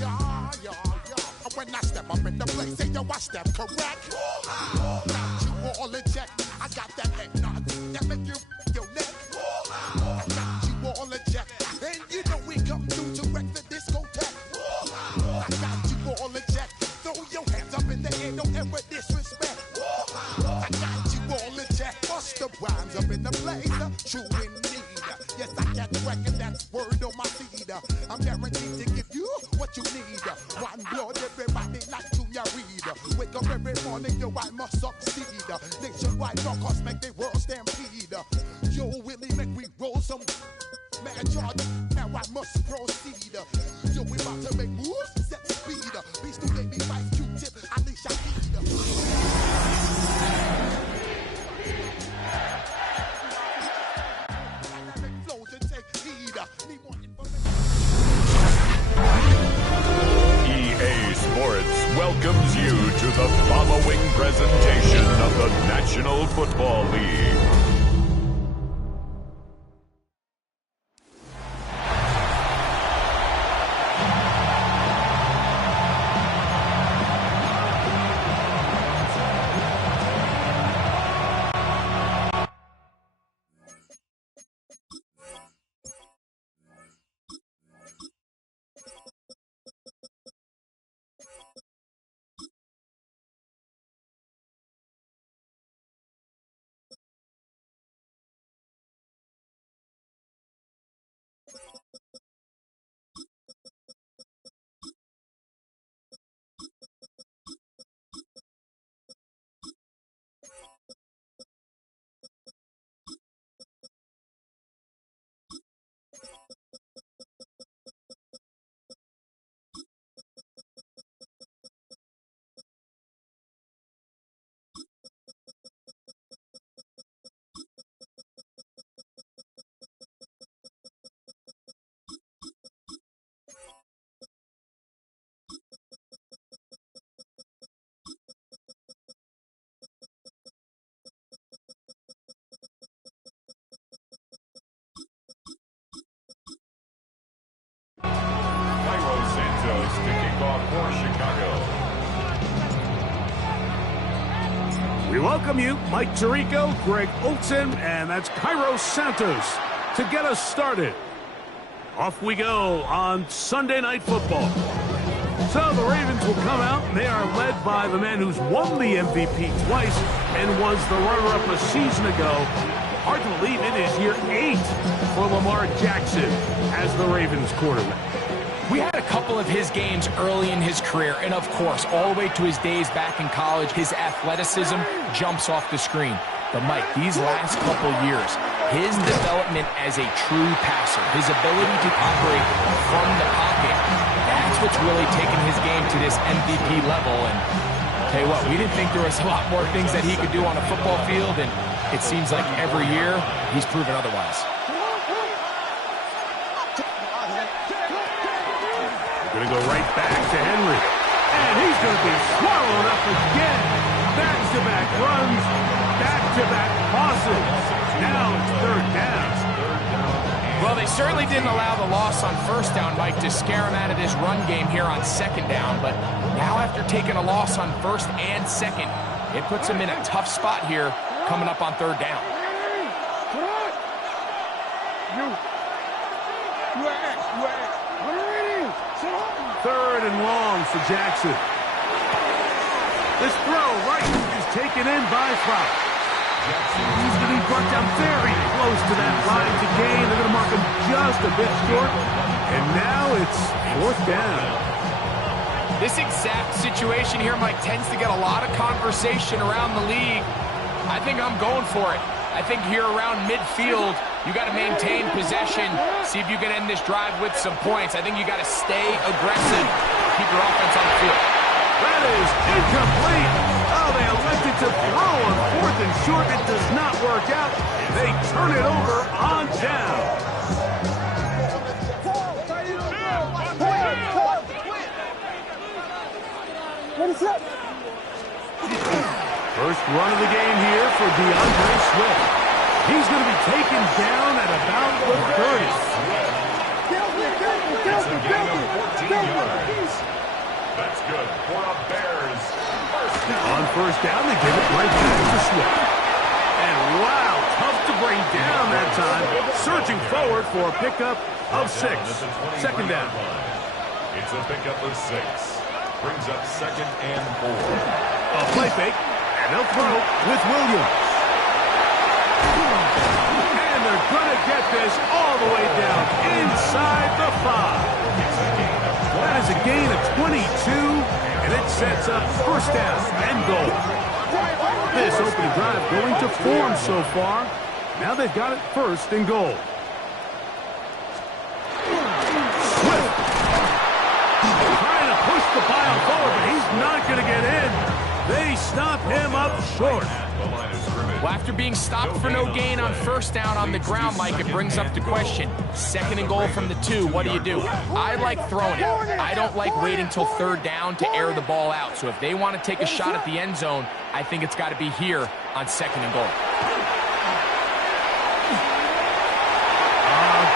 yeah, yeah, yeah. And when I step up in the place, say yo, I step correct. Got you all in check. I got that eggnog that make you your neck. I got you all in check. And you know we come through to wreck the discotheque. I got you all in check. Throw your hands up in the air, don't ever disrespect. I got you all in check. Bust the rhymes up in the blazer. True indeed. Yes, I got crack and that's word on my seed. I'm guaranteed to give you what you need. One blood, everybody like Junior Reed. Wake up every morning, yo, I must succeed. Nationwide rockers make the world stampede. Yo, Willie, make we roll some man charge. Now I must proceed. Yo, we about to make moves, set speed. Beast to baby Vice Q-tip, Alicia EA Sports welcomes you to the following presentation of the National Football League. To kick off for Chicago. We welcome you, Mike Tirico, Greg Olson, and that's Cairo Santos to get us started. Off we go on Sunday Night Football. So the Ravens will come out, and they are led by the man who's won the MVP twice and was the runner-up a season ago. Hard to believe it is year 8 for Lamar Jackson as the Ravens quarterback. We had a couple of his games early in his career, and of course, all the way to his days back in college, his athleticism jumps off the screen. But Mike, these last couple years, his development as a true passer, his ability to operate from the pocket, that's what's really taken his game to this MVP level. And tell you what, we didn't think there was a lot more things that he could do on a football field, and it seems like every year he's proven otherwise. Going to go right back to Henry. And he's going to be swallowed up again. Back-to-back runs, back-to-back passes. Now it's third down. Well, they certainly didn't allow the loss on first down, Mike, to scare him out of this run game here on second down. But now after taking a loss on first and second, it puts him in a tough spot here coming up on third down. Third and long for Jackson. This throw right is taken in by Frost. He's going to be brought down very close to that line to gain. They're going to mark him just a bit short. And now it's fourth down. This exact situation here, Mike, tends to get a lot of conversation around the league. I think I'm going for it. I think here around midfield, you got to maintain possession, see if you can end this drive with some points. I think you got to stay aggressive, keep your offense on the field. That is incomplete. Oh, they elected to throw on fourth and short. It does not work out. They turn it over on down. First run of the game here for DeAndre Swift. He's going to be taken down at about the 30. for a Bears first down. On first down, they give it right back to Swift. And wow, tough to bring down that time. Surging forward for a pickup of 6. Second down. It's a pickup of 6. Brings up 2nd and 4. A play fake, and they'll throw with Williams. And they're going to get this all the way down inside the 5. That is a gain of 22, and it sets up first down and goal. This opening drive going to form so far. Now they've got it first and goal. Swift trying to push the pile forward, but he's not going to get in. They stop him up short. Well, after being stopped for no gain on first down on the ground, Mike, it brings up the question. 2nd and goal from the 2, what do? I like throwing it. I don't like waiting till 3rd down to air the ball out. So if they want to take a shot at the end zone, I think it's got to be here on 2nd and goal.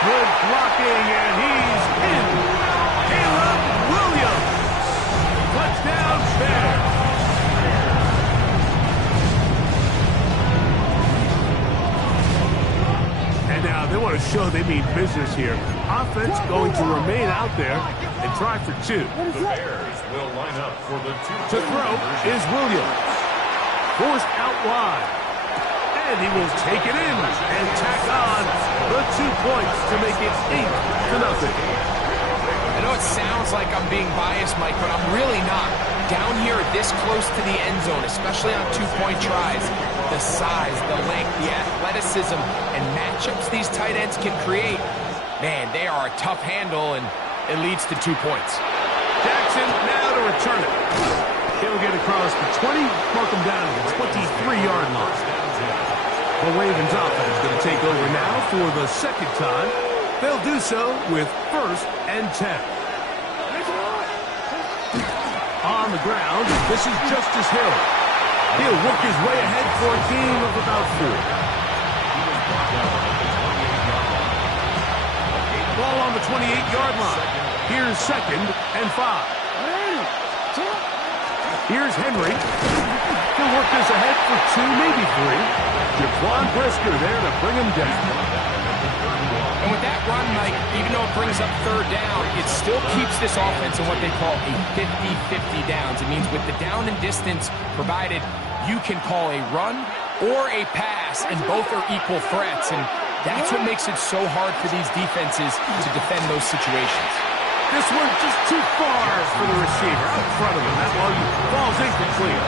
Good blocking, and he's in. Caleb Williams. Touchdown Bears. Now, they want to show they mean business here. Offense going to remain out there and try for 2. The Bears will line up for the 2. To throw is Williams. Forced out wide. And he will take it in and tack on the 2 points to make it 8-0. I know it sounds like I'm being biased, Mike, but I'm really not. Down here this close to the end zone, especially on 2-point tries, the size, the length, the athleticism, and matchups these tight ends can create, man, they are a tough handle, and it leads to 2 points. Jackson now to return it. He'll get across the 20, mark him down at the 23-yard line. The Ravens offense going to take over now for the 2nd time. They'll do so with 1st and 10. On the ground, this is Justice Hill. He'll work his way ahead for a gain of about 4. Ball on the 28-yard line. Here's 2nd and 5. Here's Henry. He'll work this ahead for 2, maybe 3. Jaquan Brisker there to bring him down. And with that run, Mike, even though it brings up 3rd down, it still keeps this offense in what they call a 50-50 downs. It means with the down and distance provided, you can call a run or a pass, and both are equal threats. And that's what makes it so hard for these defenses to defend those situations. This one just too far for the receiver out in front of him. That one falls incomplete.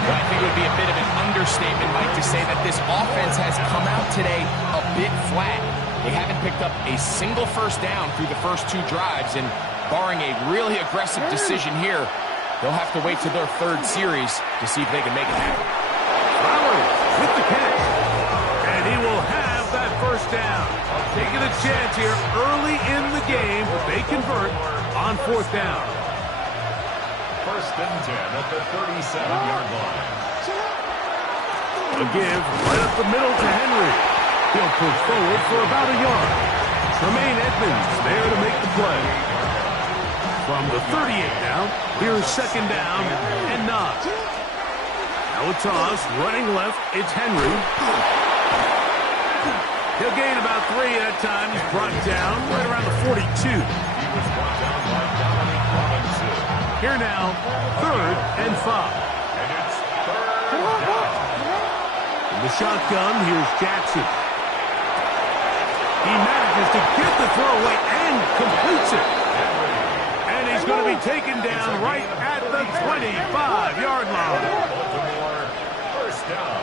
Well, I think it would be a bit of an understatement, Mike, to say that this offense has come out today a bit flat. They haven't picked up a single first down through the first 2 drives, and barring a really aggressive decision here, they'll have to wait to their 3rd series to see if they can make it happen. Flowers with the catch, and he will have that first down. Taking a chance here early in the game, but they convert on 4th down. 1st and 10 at the 37-yard line. A give right up the middle to Henry. He'll push forward for about a yard. Tremaine Edmonds there to make the play. From the 38 now, here's 2nd down and 9. Now a toss, running left, it's Henry. He'll gain about 3 that time. He's brought down right around the 42. He was brought down by Dominic Robinson. Here now, 3rd and 5. And it's 3rd down. In the shotgun, here's Jackson. He manages to get the throw away and completes it. And he's going to be taken down right at the 25-yard line. Baltimore, first down.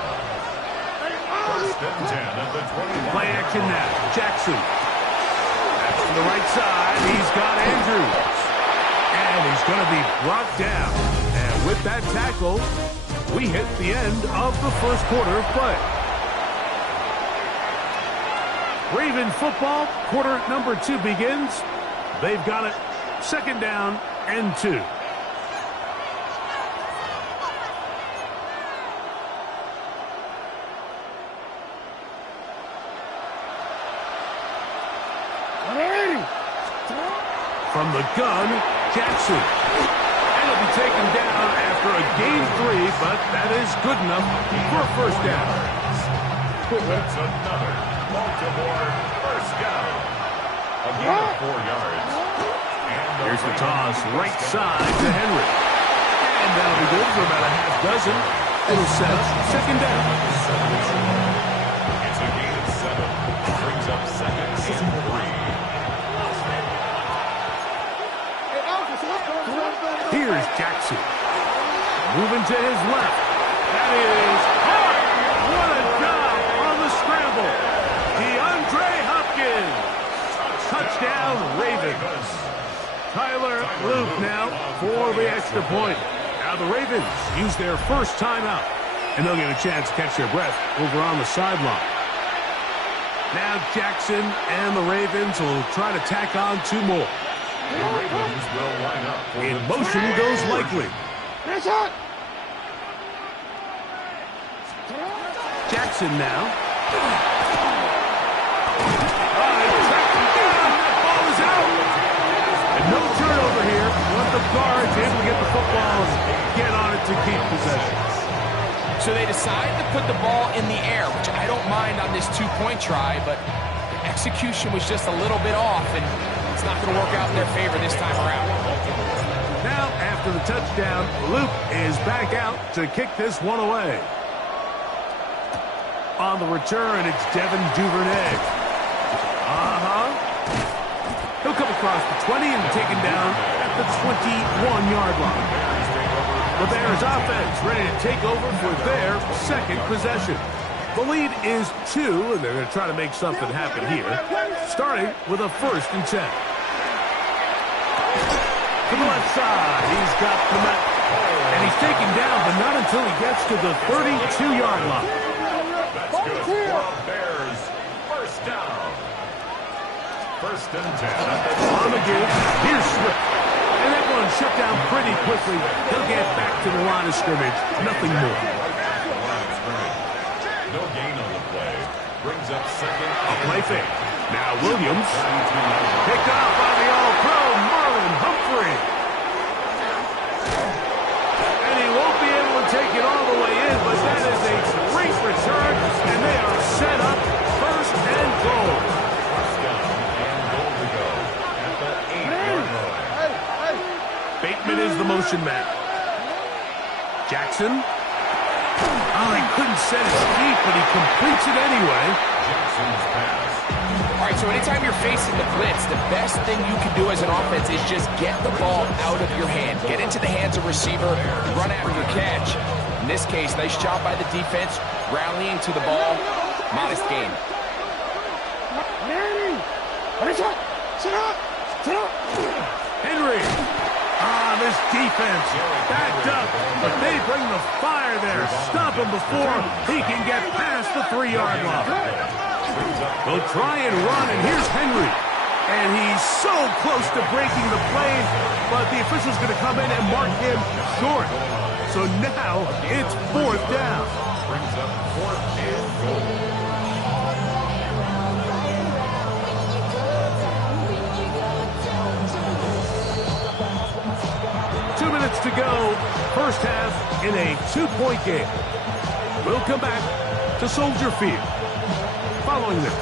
1st and 10 at the 25. Play action now. Jackson. That's to the right side. He's got Andrews. And he's going to be brought down. And with that tackle, we hit the end of the 1st quarter of play. Raven football, quarter number 2 begins. They've got it 2nd down and 2. From the gun, Jackson. And he'll be taken down after a gain 3, but that is good enough for a first down. That's another Baltimore first down. A gain of 4 yards. Here's the toss, right side to Henry. And that'll be good for about a half dozen. It'll set up second down. It's a gain of 7. Brings up second and 3. Here's Jackson. Moving to his left. That is hard. What a job on the scramble. DeAndre Hopkins. Touchdown, Ravens. Tyler Luke now for the extra point. Now the Ravens use their first timeout, and they'll get a chance to catch their breath over on the sideline. Now Jackson and the Ravens will try to tack on 2 more. The Ravens will line up for In motion goes Likely. Jackson now. That ball is out. And no turnover here. Want the guards able to get the football and get on it to keep possession. So they decide to put the ball in the air, which I don't mind on this 2-point try, but the execution was just a little bit off, and it's not going to work out in their favor this time around. Now, after the touchdown, Luke is back out to kick this one away. On the return, it's Devin Duvernay. He'll come across the 20 and taken down at the 21-yard line. The Bears offense ready to take over for their second possession. The lead is 2, and they're going to try to make something happen here, starting with a 1st and 10. To the left side, he's got Clement, and he's taken down, but not until he gets to the 32-yard line. That's good for Bears. First down. 1st and 10. On the give, here's Swift. And that one shut down pretty quickly. He'll get back to the line of scrimmage. Nothing more. No gain on the play. Brings up second. A play fake. Now Williams. Picked off by the All-Pro, Marlon Humphrey. And he won't be able to take it all the way in, but that is a great return, and they are set up 1st and goal. First down and goal to go at the 8-yard line. Bateman is the motion man. Jackson. Oh, he couldn't set his feet, but he completes it anyway. Jackson's pass. All right, so anytime you're facing the blitz, the best thing you can do as an offense is just get the ball out of your hand. Get into the hands of receiver, run after catch. In this case, nice job by the defense, rallying to the ball. Modest gain. Henry. This defense backed up, but they bring the fire there. Stop him before he can get past the 3-yard line. They'll try and run, and here's Henry. And he's so close to breaking the plane, but the official's going to come in and mark him short. So now it's 4th down. Brings up 4th and goal. To go, first half in a 2-point game. We'll come back to Soldier Field following this.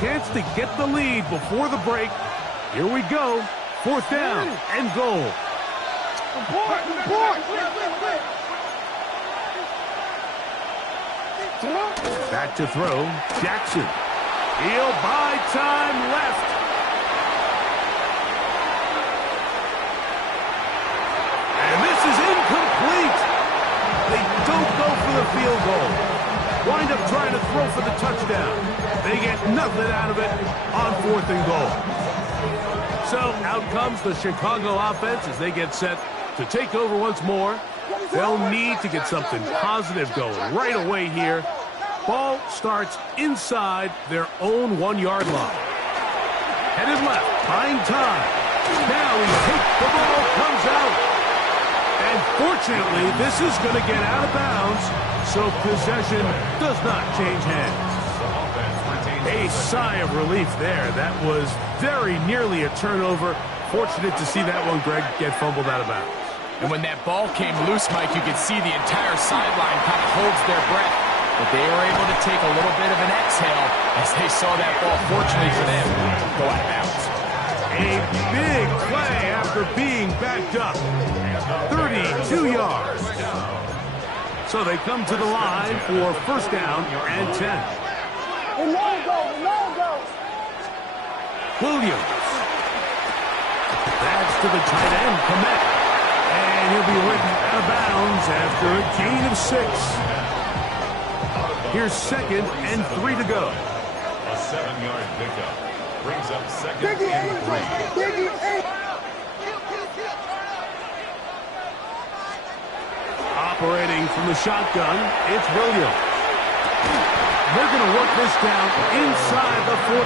Chance to get the lead before the break. Here we go. 4th down and goal. Back to throw, Jackson. He'll buy time left. And this is incomplete. They don't go for the field goal. Wind up trying to throw for the touchdown. They get nothing out of it on 4th and goal. So out comes the Chicago offense as they get set to take over once more. They'll need to get something positive going right away here. Ball starts inside their own 1-yard line. Headed left, buying time. Now he takes the ball, comes out. And fortunately, this is going to get out of bounds, so possession does not change hands. The offense retains A sigh of relief there. That was very nearly a turnover. Fortunate to see that one, Greg, get fumbled out of bounds. And when that ball came loose, Mike, you could see the entire sideline kind of holds their breath. But they were able to take a little bit of an exhale as they saw that ball, fortunately for them, go out of bounds. A big play after being backed up. 32 yards. So they come to the line for first down and 10. Williams. That's to the tight end, Komet. And he'll be written out of bounds after a gain of 6. Here's 2nd and 3 to go. A 7-yard pickup brings up 2nd and 3. Operating from the shotgun, it's Williams. They're going to work this down inside the 45.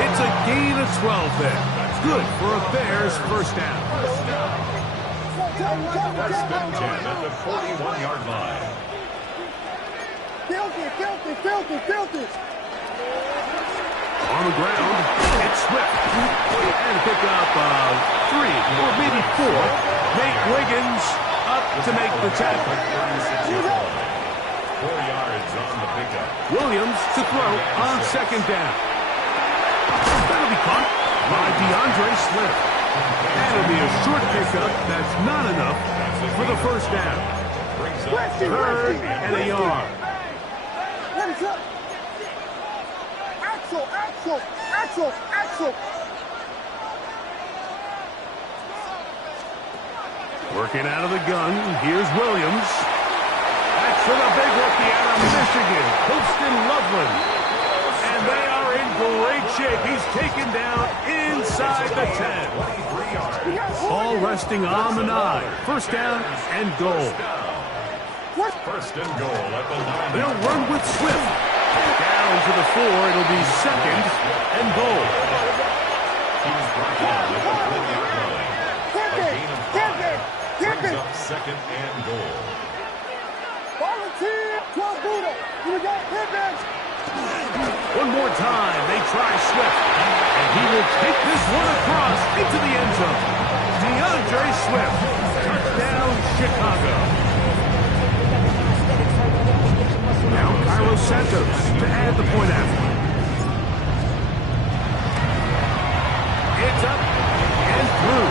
It's a gain of 12 there. Good for a Bears first down. First and 10 at the 41-yard line. Filthy. On the ground, it's Swift. And pick up 3 or maybe 4. Nate Wiggins up to make the tackle. 4 yards on the pickup. Williams to throw on second down. That'll be caught by DeAndre Swift. That'll be a short pickup. That's not enough for the first down. 3rd and a yard. Axel. Working out of the gun, here's Williams. That's for the big rookie out of Michigan, Poston Loveland. And they are in great shape. He's taken down inside the 10. All resting on the 9. First down and goal. First and goal at the 9. They'll run with Swift. Down to the 4. It'll be 2nd and goal. He's brought down at the 4-yard line. A gain of 5. Brings up 2nd and goal. One more time, they try Swift. And he will take this one across into the end zone. DeAndre Swift, touchdown Chicago. Now Cairo Santos to add the point after. It's up and through.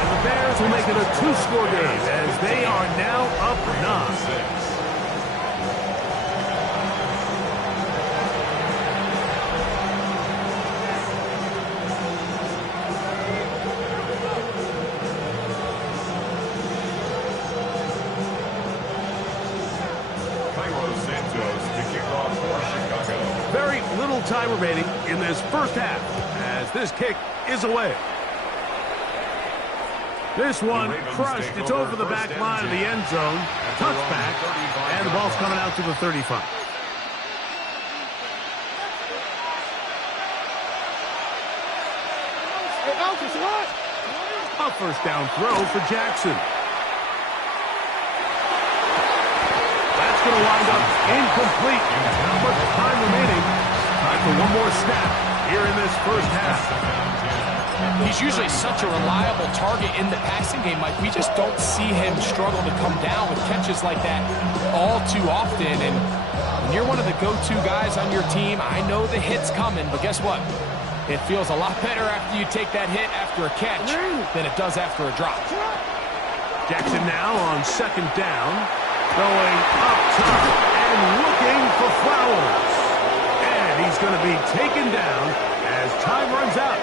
And the Bears will make it a 2-score game as they are now up 9. Very little time remaining in this first half as this kick is away. This one crushed. It's over the back line of the end zone. Touchback. And the ball's coming out to the 35. A first down throw for Jackson. That's going to wind up incomplete. Not much time remaining. Time for one more snap here in this first half. He's usually such a reliable target in the passing game, Mike. We just don't see him struggle to come down with catches like that all too often. And when you're one of the go-to guys on your team, I know the hit's coming, but guess what? It feels a lot better after you take that hit after a catch than it does after a drop. Jackson now on second down, going up top and looking for Flowers. And he's going to be taken down as time runs out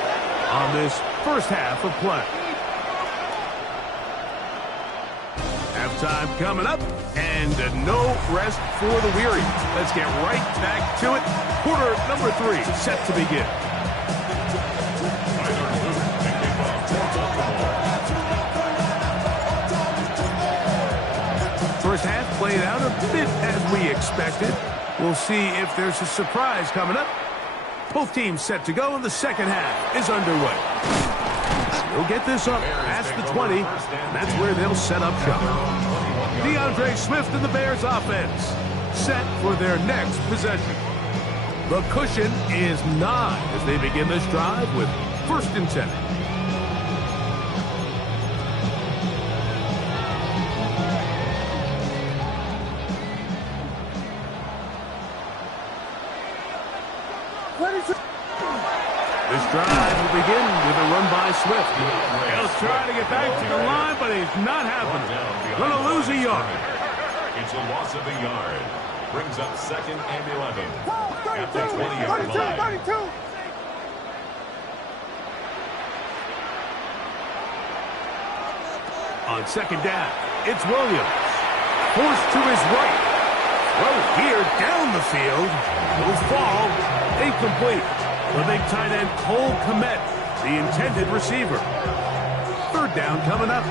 on this first half of play. Halftime coming up, and no rest for the weary. Let's get right back to it. Quarter number 3 set to begin. First half played out a bit as we expected. We'll see if there's a surprise coming up. Both teams set to go, and the second half is underway. They'll get this up past the 20, and that's where they'll set up shop. DeAndre Swift and the Bears offense set for their next possession. The cushion is 9 as they begin this drive with 1st and 10. This drive will begin with a run by Swift. He'll try to get back to the line, but he's not happening. Going to lose a yard. It's a loss of a yard. Brings up 2nd and 11. At the 20-yard line. 32. On 2nd down, it's Williams. Forced to his right. Throw here down the field. Will fall. Incomplete. The big tight end Cole Kmet, the intended receiver. 3rd down coming up.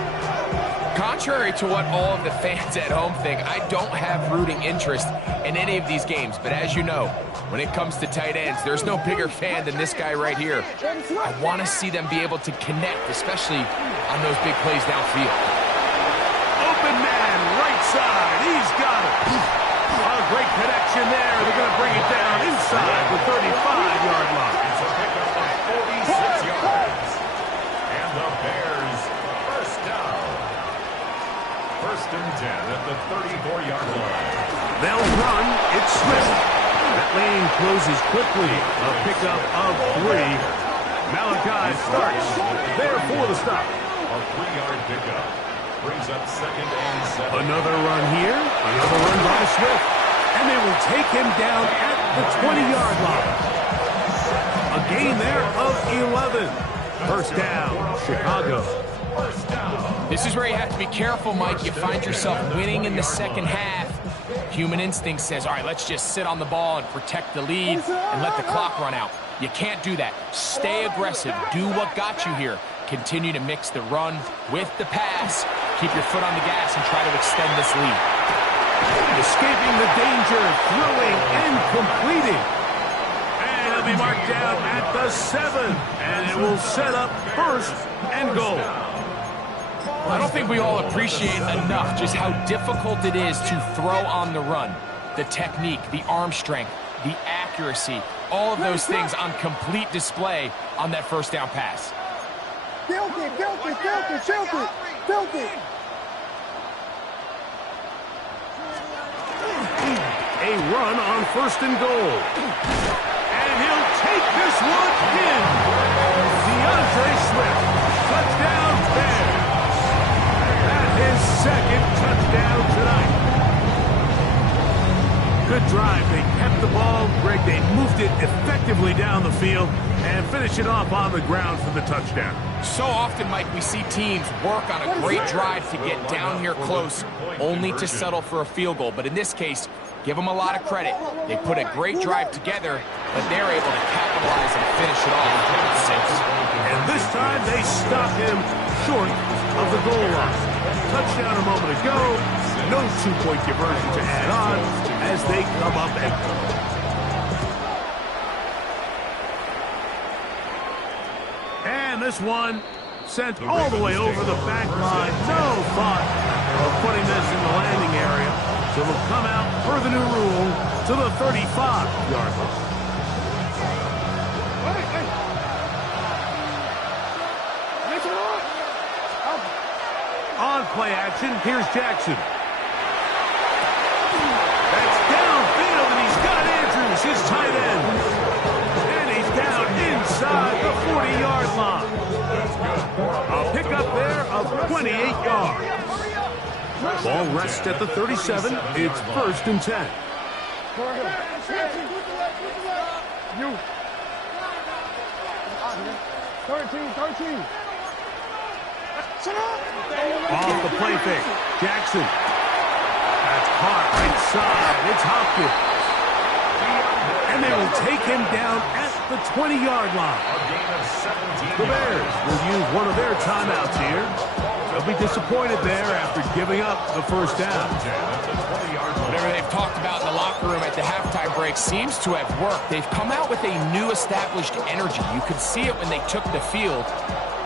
Contrary to what all of the fans at home think, I don't have rooting interest in any of these games. But as you know, when it comes to tight ends, there's no bigger fan than this guy right here. I want to see them be able to connect, especially on those big plays downfield. Open man, right side. He's got it. A great connection there. They're going to bring it down inside the 35-yard line. It's a pickup of 46 yards. And the Bears first down. 1st and 10 at the 34-yard line. They'll run. It's Swift. That lane closes quickly. A pickup of 3. Malachi starts there for the stop. A 3-yard pickup. Brings up 2nd and 7. Another run here. Another run by Swift. And they will take him down at the 20-yard line. A gain there of 11. First down, Chicago. First down. This is where you have to be careful, Mike. You find yourself winning in the second half. Human instinct says, all right, let's just sit on the ball and protect the lead and let the clock run out. You can't do that. Stay aggressive. Do what got you here. Continue to mix the run with the pass. Keep your foot on the gas and try to extend this lead. Escaping the danger, throwing and completing. And he'll be marked down at the 7. And it will set up 1st and goal. I don't think we all appreciate enough just how difficult it is to throw on the run. The technique, the arm strength, the accuracy, all of those things on complete display on that first down pass. Filthy, filthy, filthy, filthy, filthy. A run on 1st and goal. And he'll take this one in. DeAndre Swift, touchdown Bears. At his 2nd touchdown tonight. Good drive. They kept the ball. Greg, they moved it effectively down the field and finish it off on the ground for the touchdown. So often, Mike, we see teams work on a great drive to get down here close, only to settle for a field goal. But in this case, give them a lot of credit. They put a great drive together, but they're able to capitalize and finish it off with 6. And this time they stop him short of the goal line. Touchdown a moment ago. No 2-point conversion to add on as they come up empty. And this one sent all the way over the back line. No thought of putting this in the landing area. So it'll come out per the new rule to the 35-yard line. On play action, here's Jackson. That's downfield, and he's got Andrews, his tight end. And he's down inside the 40-yard line. A pickup there of 28 yards. Ball rests at the 37. It's 1st and 10. You. 13. Off the play fake. Jackson. That's caught right side. It's Hopkins. And they will take him down at the 20-yard line. The Bears will use one of their timeouts here. They'll be disappointed there after giving up the first down. Whatever they've talked about in the locker room at the halftime break seems to have worked. They've come out with a new established energy. You could see it when they took the field.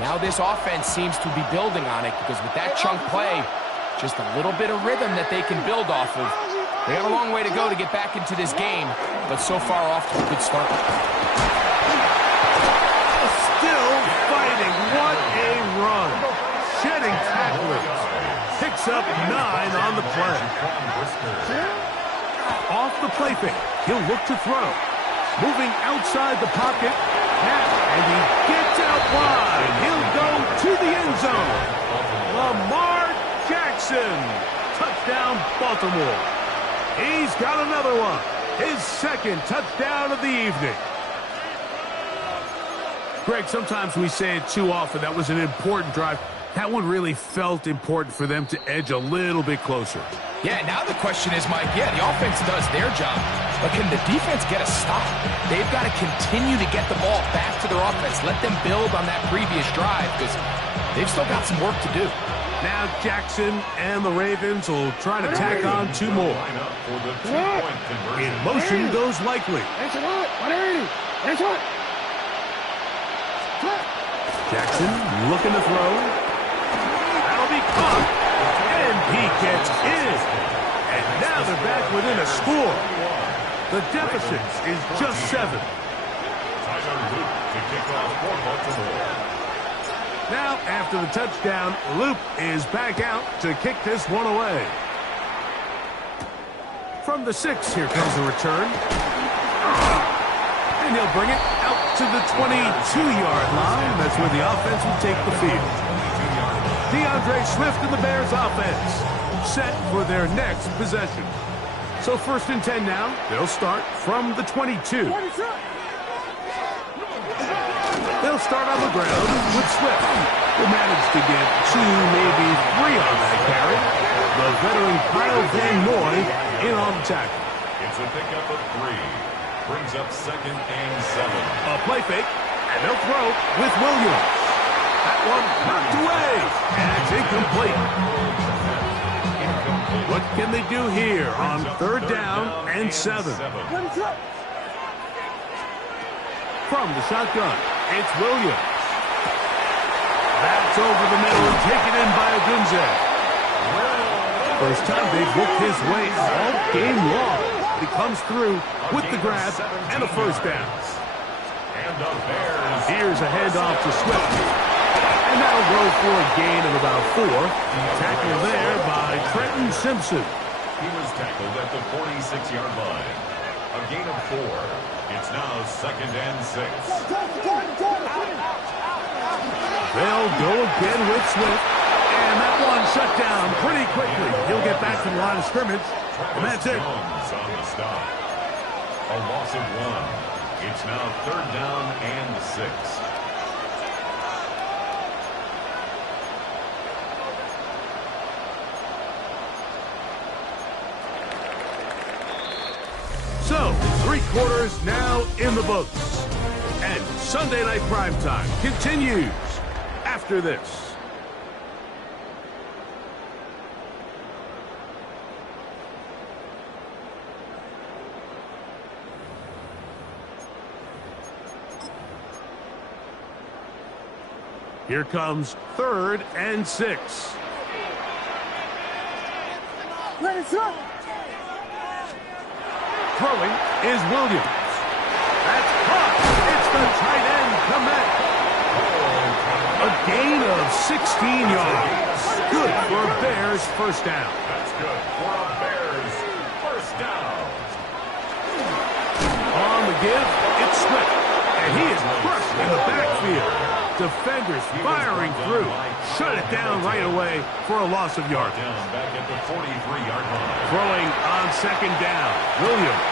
Now this offense seems to be building on it because with that chunk play, just a little bit of rhythm that they can build off of, They got a long way to go to get back into this game, but so far off to a good start. Still fighting. What a run. Shedding tacklers. Picks up 9 on the play. Off the play fake. He'll look to throw. Moving outside the pocket. And he gets out wide. He'll go to the end zone. Lamar Jackson. Touchdown, Baltimore. He's got another one. His second touchdown of the evening. Greg, sometimes we say it too often. That was an important drive. That one really felt important for them to edge a little bit closer. Yeah, now the question is, Mike, the offense does their job, but can the defense get a stop? They've got to continue to get the ball back to their offense. Let them build on that previous drive because they've still got some work to do. Now Jackson and the Ravens will try to tack on 2 more. In motion goes Likely. Jackson looking to throw. That'll be caught. And he gets in. And now they're back within a score. The deficit is just 7. Tyler Luke to kick off for Baltimore. Now, after the touchdown, Luke is back out to kick this one away. From the 6, here comes the return. And he'll bring it out to the 22-yard line. That's where the offense will take the field. DeAndre Swift and the Bears offense set for their next possession. So 1st and 10 now. They'll start from the 22. They'll start on the ground with Swift, who managed to get 2, maybe 3 on that carry. The veteran Kyle Van Noy in on the tackle. It's a pickup of 3. Brings up 2nd and 7. A play fake, and they'll throw with Williams. That one knocked away, and it's incomplete. What can they do here on 3rd down and 7? From the shotgun, it's Williams. That's over the middle and taken in by Odunze. First time they've worked his way all game long. He comes through with the grab and a 1st down. Here's a handoff to Swift. And that'll go for a gain of about 4. Tackled there by Trenton Simpson. He was tackled at the 46-yard line. A gain of 4. It's now 2nd and 6. They'll go again with Swift. And that one shut down pretty quickly. He'll get back to the line of scrimmage. And that's it. On the stop. A loss of 1. It's now 3rd down and 6. So, 3 quarters now in the books. And Sunday Night Primetime continues after this. Here comes 3rd and 6. Throwing is Williams. That's caught. It's the tight end, Kmet. A gain of 16 yards. Good for a Bears 1st down. That's good for a Bears 1st down. On the give, it's Swift. And he is crushed in the backfield. Defenders firing through. Shut it down right away for a loss of yardage. Down back at the 43-yard line. Throwing on 2nd down. Williams.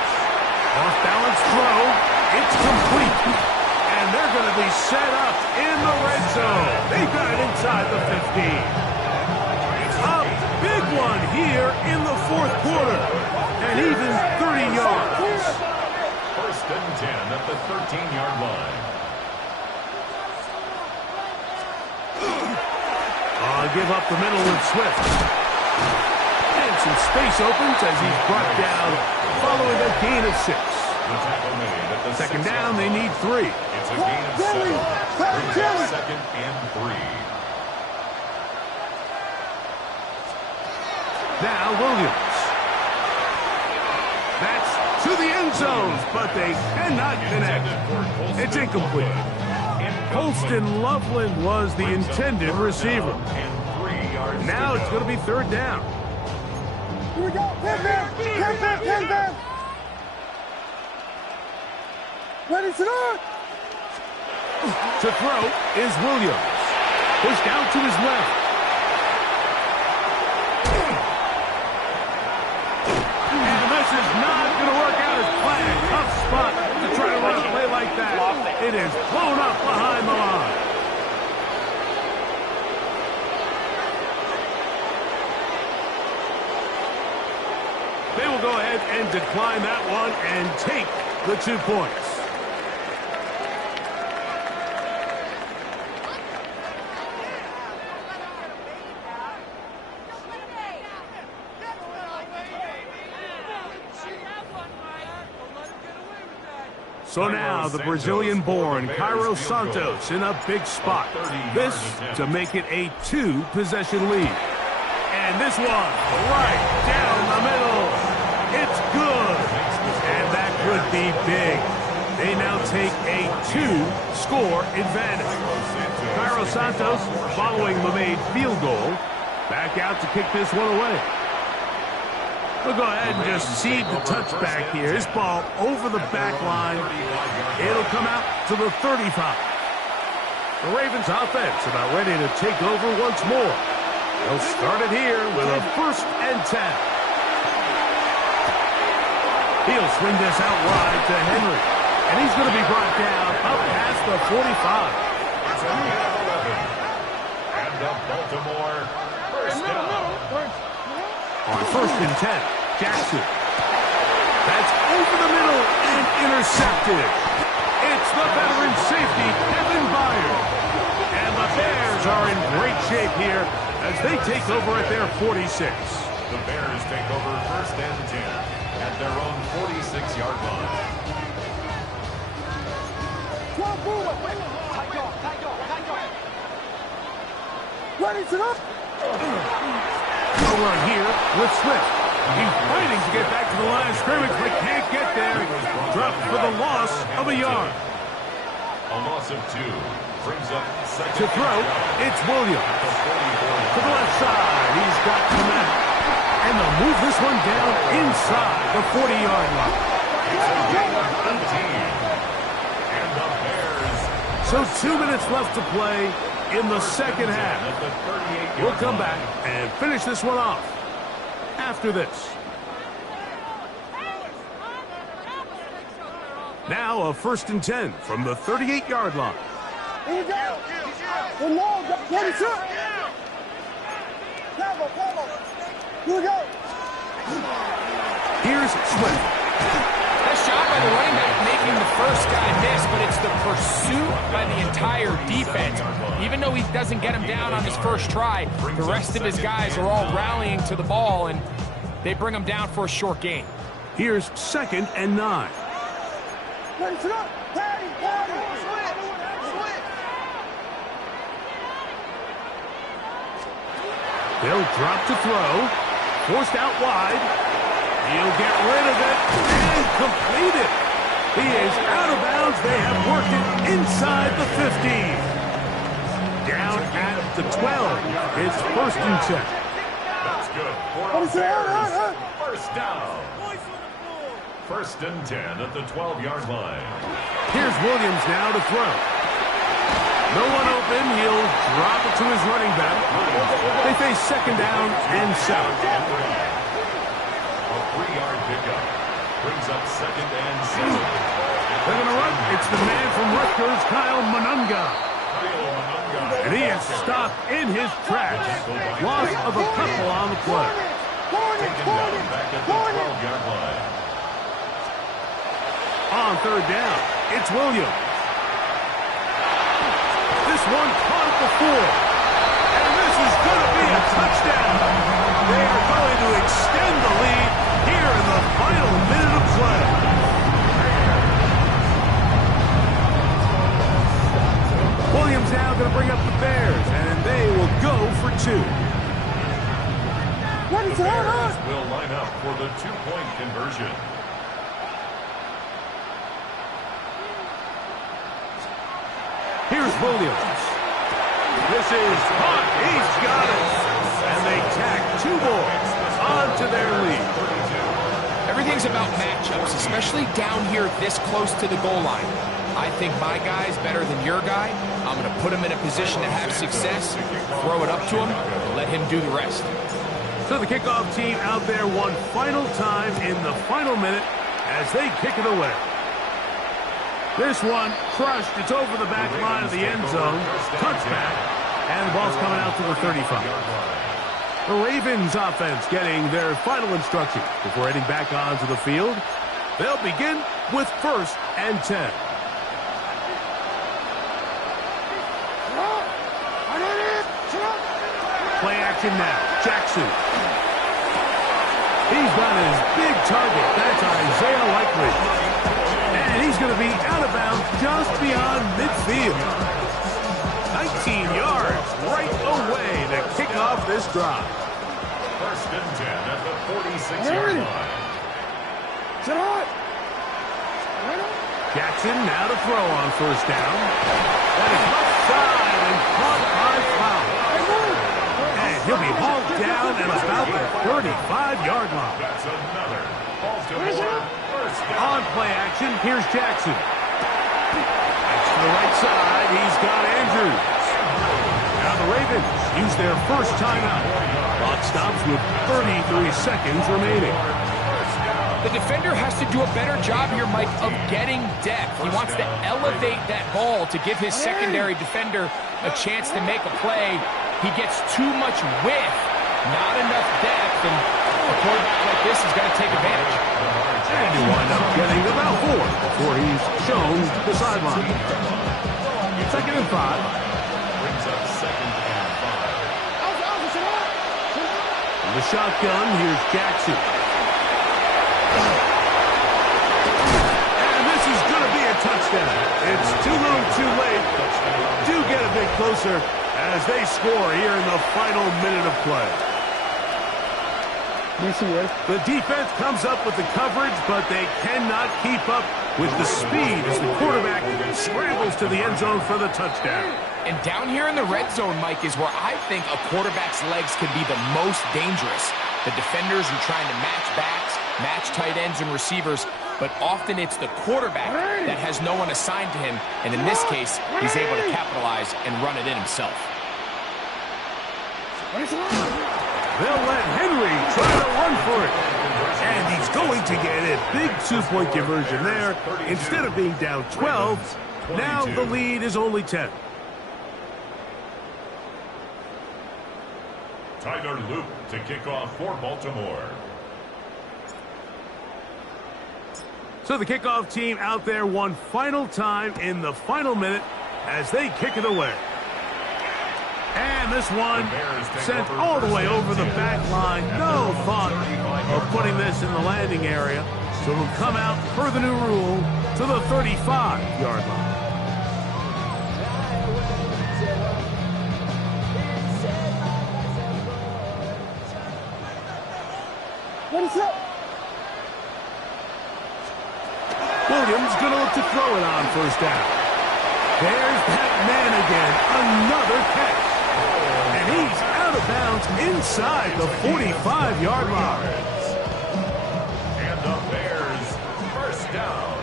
Off-balance throw. It's complete. And they're going to be set up in the red zone. They've got it inside the 15. A big one here in the 4th quarter. And even 30 yards. 1st and 10 at the 13-yard line. Give up the middle with Swift. And some space opens as he's brought down following a gain of 6. The tackle made at the 2nd down, they need 3. It's a gain of 7. Brings up 2nd and 3. Now Williams. the end zones, but they cannot connect. It's incomplete. Colston Loveland was the intended receiver. Now it's going to be third down. Here we go. 10 down. Ready, sit up. To throw is Williams. Pushed out to his left. And this is not going to work out as planned. Tough spot to try to run a play like that. It is blown up behind the line. They will go ahead and decline that one and take the 2 points. So now the Brazilian-born Cairo Santos in a big spot. This to make it a 2-possession lead. And this one right down the middle. It's good. And that could be big. They now take a 2-score advantage. Cairo Santos, following the made field goal, back out to kick this one away. We'll go ahead and just seed the touchback here. This ball over the back line. It'll come out to the 35. The Ravens offense about ready to take over once more. They'll start it here with a 1st and 10. He'll swing this out wide to Henry. And he's going to be brought down up past the 45. And the Baltimore first down. On 1st and 10, Jackson. That's over the middle and intercepted. It's the veteran safety, Kevin Byard. And the Bears are in great shape here as they take over at their 46. The Bears take over 1st and 10 at their own 46-yard line. Ready, sit up. Run here with Swift. He's fighting to get back to the line of scrimmage, but can't get there. Dropped for the loss of a yard. A loss of 2 brings up second. To throw, it's Williams. To the left side, he's got Clement. And they'll move this one down inside the 40-yard line. It's a gain of 18. And the Bears. So 2 minutes left to play in the second half. We'll come back and finish this one off after this. Now a 1st and 10 from the 38-yard line. Here we go. The long, ready, sit. Here we go. Here's Swift. Nice job by the running back making the first guy miss, but it's the pursuit by the entire defense. Even though he doesn't get him down on his first try, the rest of his guys are all rallying to the ball, and they bring him down for a short gain. Here's 2nd and 9. Ready, sit up. Patty. They'll drop to throw. Forced out wide. He'll get rid of it and complete it. He is out of bounds. They have worked it inside the 15. Down at the 12. It's 1st and 10. That's good. For the Bears. First down. 1st and 10 at the 12-yard line. Here's Williams now to throw. No one open. He'll drop it to his running back. They face 2nd down and 7. A 3-yard pickup brings up 2nd and 7. They're going to run. It's the man from Rutgers, Kyle Monunga. And he is stopped in his tracks. Loss of a couple on the play. Taken down back at the 12-yard line. On 3rd down, it's Williams. This one caught at the 4. And this is going to be a touchdown. They are going to extend the lead here in the final minute of play. Williams now going to bring up the Bears, and they will go for 2. The Bears will line up for the 2-point conversion. Williams. This is caught. He's got it. And they tack 2 more onto their lead. Everything's about matchups, especially down here this close to the goal line. I think my guy's better than your guy. I'm going to put him in a position to have success, throw it up to him, and let him do the rest. So the kickoff team out there one final time in the final minute as they kick it away. This one crushed. It's over the back line of the end zone. Touchback. And the ball's coming out to the 35. The Ravens offense getting their final instructions before heading back onto the field. They'll begin with 1st and 10. Play action now. Jackson. He's got his big target. That's Isaiah Likely. And he's going to be out of bounds just beyond midfield. 19 yards right away to kick off this drive. 1st and 10 at the 46-yard line. Jackson now to throw on 1st down. That is left side and caught by Powell. And he'll be hauled down at about the 35-yard line. That's another Baltimore 1st down. On play action, here's Jackson. That's to the right side. He's got Andrews. Now the Ravens use their first timeout. Clock stops with 33 seconds remaining. The defender has to do a better job here, Mike, of getting depth. He wants to elevate that ball to give his secondary defender a chance to make a play. He gets too much width, not enough depth, and a quarterback like this is going to take advantage. And he'll wind up getting about 4 before he's shown the sideline. 2nd and 5. Brings up 2nd and 5. From the shotgun, here's Jackson. And this is going to be a touchdown. It's too little too late. Do get a bit closer as they score here in the final minute of play. The defense comes up with the coverage, but they cannot keep up with the speed as the quarterback scrambles to the end zone for the touchdown. And down here in the red zone, Mike, is where I think a quarterback's legs can be the most dangerous. The defenders are trying to match backs, match tight ends and receivers, but often it's the quarterback that has no one assigned to him, and in this case, he's able to capitalize and run it in himself. They'll let Henry try to run for it. And he's going to get a big 2-point conversion there. Instead of being down 12, now the lead is only 10. Tyler Loop to kick off for Baltimore. So the kickoff team out there one final time in the final minute as they kick it away. And this one sent all the way over the back line. No thought of putting this in the landing area. So it'll come out per the new rule to the 35-yard line. Williams going to look to throw it on 1st down. There's that man again. Another catch. And he's out of bounds inside the 45-yard line. And the Bears 1st down.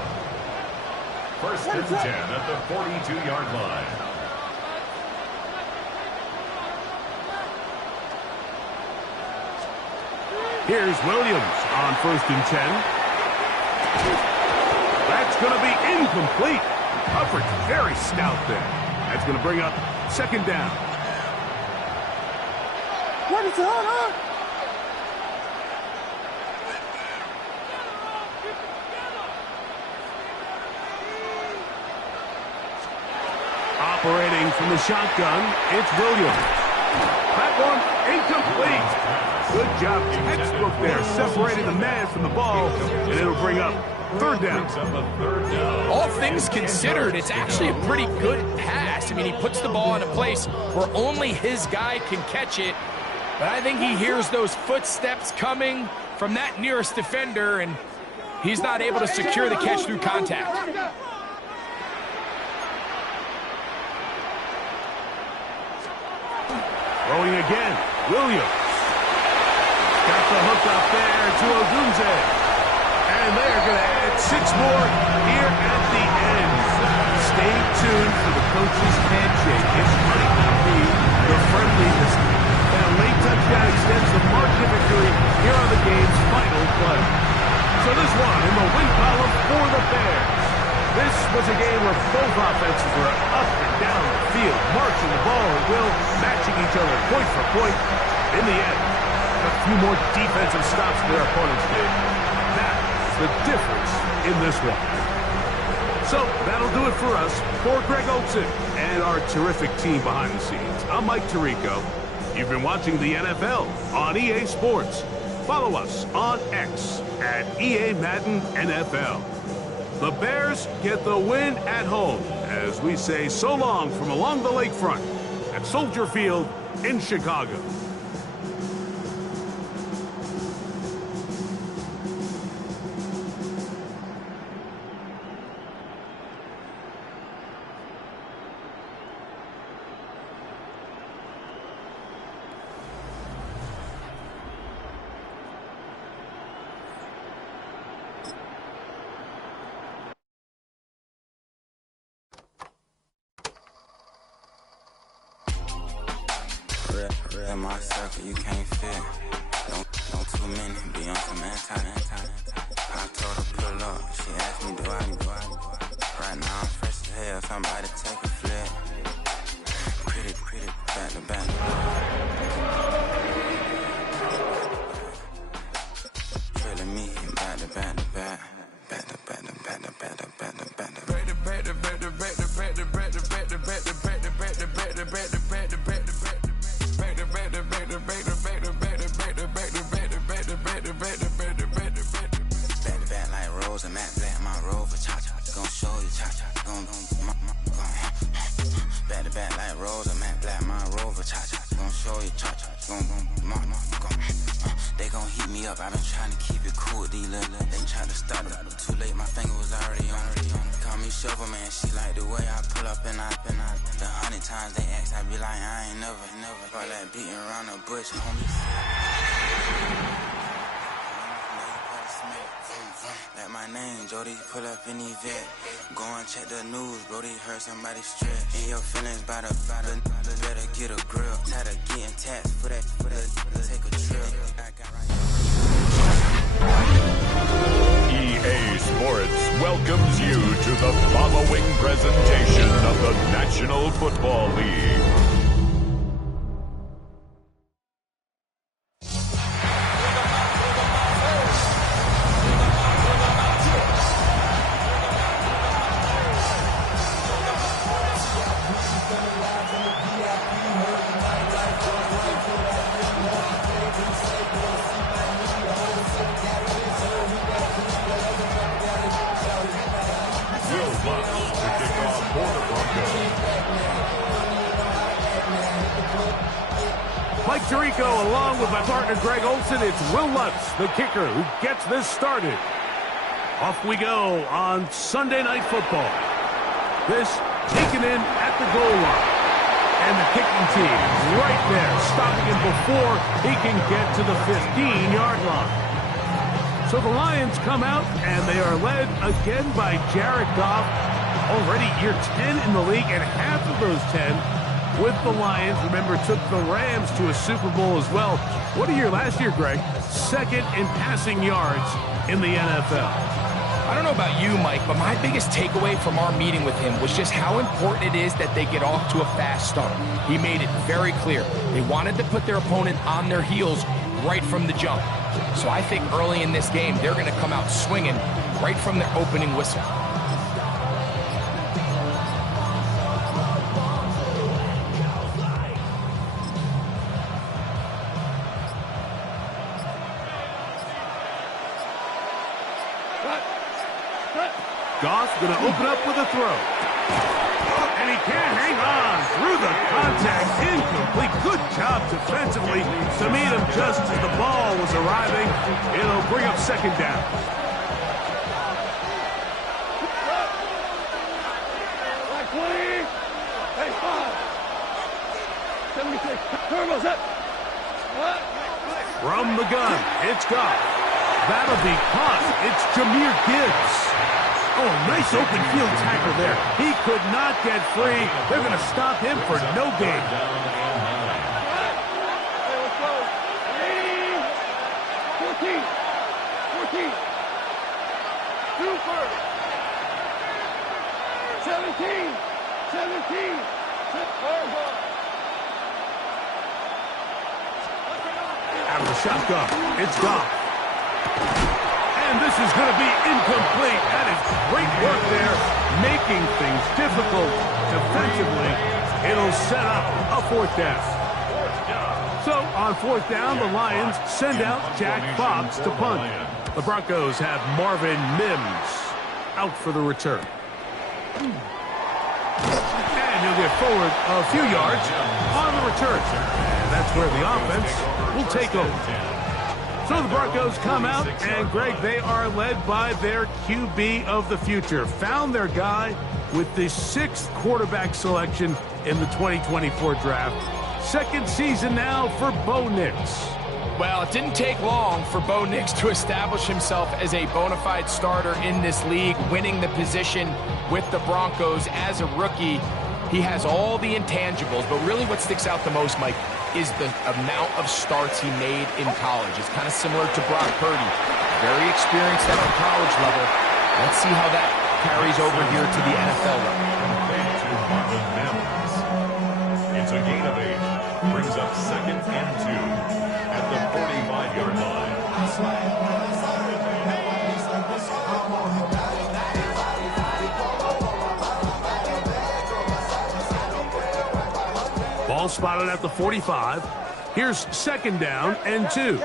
1st and 10 at the 42-yard line. Here's Williams on 1st and 10. That's going to be incomplete. Coverage very stout there. That's going to bring up 2nd down. What is on? Operating from the shotgun, it's Williams. That one incomplete. Good job, textbook there, separating the man from the ball, and it'll bring up 3rd down. All things considered, it's actually a pretty good pass. I mean, he puts the ball in a place where only his guy can catch it. But I think he hears those footsteps coming from that nearest defender, and he's not able to secure the catch through contact. Throwing again. Williams. Got the hook up there to Odunze. And they're going to add 6 more here at the end. Stay tuned for the coach's handshake. It might not be the friendliest. That late touchdown extends the margin of victory here on the game's final play. So this one in the win column for the Bears. This was a game where both offenses were up and down the field, marching the ball at will, matching each other point for point. In the end, a few more defensive stops their opponents did. That's the difference in this one. So that'll do it for us. For Greg Olsen and our terrific team behind the scenes, I'm Mike Tirico. You've been watching the NFL on EA Sports. Follow us on X at EA Madden NFL. The Bears get the win at home as we say so long from along the lakefront at Soldier Field in Chicago. In my circle, you can't fit. Don't too many be on some anti. I told her pull up. She asked me do I. Right now I'm fresh as hell. Somebody take a flip. Pretty, back to back. Drilling me back to back. They gon' heat me up, I've been trying to keep it cool, D-Lil. They tried to start up, too late, my finger was already on it. Call me Shovel Man, she like the way I pull up and I. The 100 times they ask, I be like, I ain't never. All that beating around the bush, homie. Like my name, Jody, pull up in Yvette. Go and check the news, Brody heard somebody stretch. In your feelings by the better get a grill. Tired of getting taxed for that, take a trip. EA Sports welcomes you to the following presentation of the National Football League. Mike Tirico, along with my partner Greg Olsen, it's Will Lutz, the kicker, who gets this started. Off we go on Sunday Night Football. This taken in at the goal line. And the kicking team right there, stopping him before he can get to the 15-yard line. So the Lions come out, and they are led again by Jared Goff. Already year 10 in the league, and half of those 10 with the Lions. Remember, took the Rams to a Super Bowl as well. What a year last year, Greg. Second in passing yards in the NFL. I don't know about you, Mike, but my biggest takeaway from our meeting with him was just how important it is that they get off to a fast start. He made it very clear. They wanted to put their opponent on their heels right from the jump. So I think early in this game, they're going to come out swinging right from their opening whistle. Goff going to open up with a throw. And he can't hang on through the contact. Incomplete. Good job defensively to meet him just as the ball was arriving. It'll bring up second down. From the gun, it's Goff. That'll be caught. It's Jahmyr Gibbs. Oh, nice open field tackle there. He could not get free. They're going to stop him for no gain. Out of the shotgun, it's Goff. And this is going to be incomplete. That is great work there, making things difficult defensively. It'll set up a 4th down. So on 4th down, the Lions send out Jack Fox to punt. The Broncos have Marvin Mims out for the return. And he'll get forward a few yards on the return. And that's where the offense will take over. So the Broncos come out, and Greg, they are led by their QB of the future. Found their guy with the 6th quarterback selection in the 2024 draft. 2nd season now for Bo Nix. Well, it didn't take long for Bo Nix to establish himself as a bona fide starter in this league, winning the position with the Broncos as a rookie. He has all the intangibles, but really what sticks out the most, Mike, is the amount of starts he made in college. It's kind of similar to Brock Purdy. Very experienced at the college level. Let's see how that carries over here to the NFL level. It's a gain of 8. Brings up 2nd and 2 at the 45-yard line. Ball spotted at the 45. Here's 2nd down and 2.